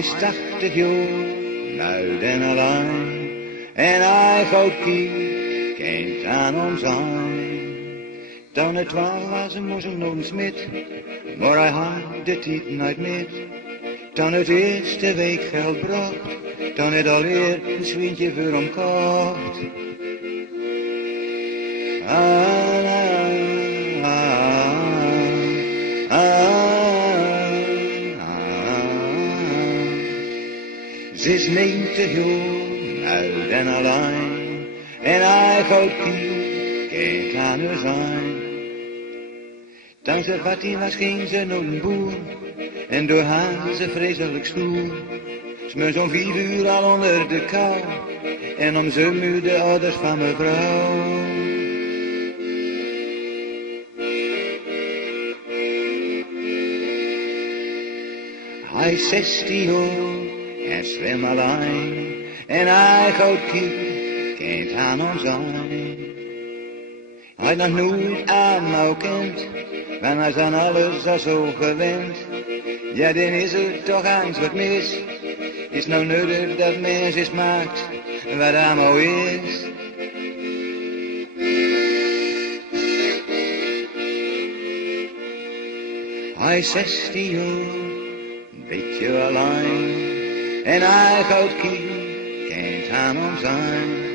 Hij is 80 jaar, oud en alleen. En hij gaat kind aan ons aan. Dan het 12 was een moest nog een smid, maar hij had de tijd nooit met. Dan het eerste week geld bracht, dan het alweer een zwientje voor hem kocht. Ze is 90 jaar, oud en alleen, en hij gaat kind aan haar zijn. Dankzij wat hij was ging ze nog een boer, en door haar ze vreselijk stoer. Smeus om 5 uur al onder de kou, en om 7 uur de ouders van mevrouw. Hij is 16 jaar en zwem alleen, en hij gaat kind aan ons aan. Hij nog nooit aan nou kent, want hij is aan alles al zo gewend. Ja, dan is er toch eens wat mis. Is nou nodig dat mens eens maakt wat hij nou is. Hij is 16 jaar, een beetje alleen, en hij gaat kind aan ons aan.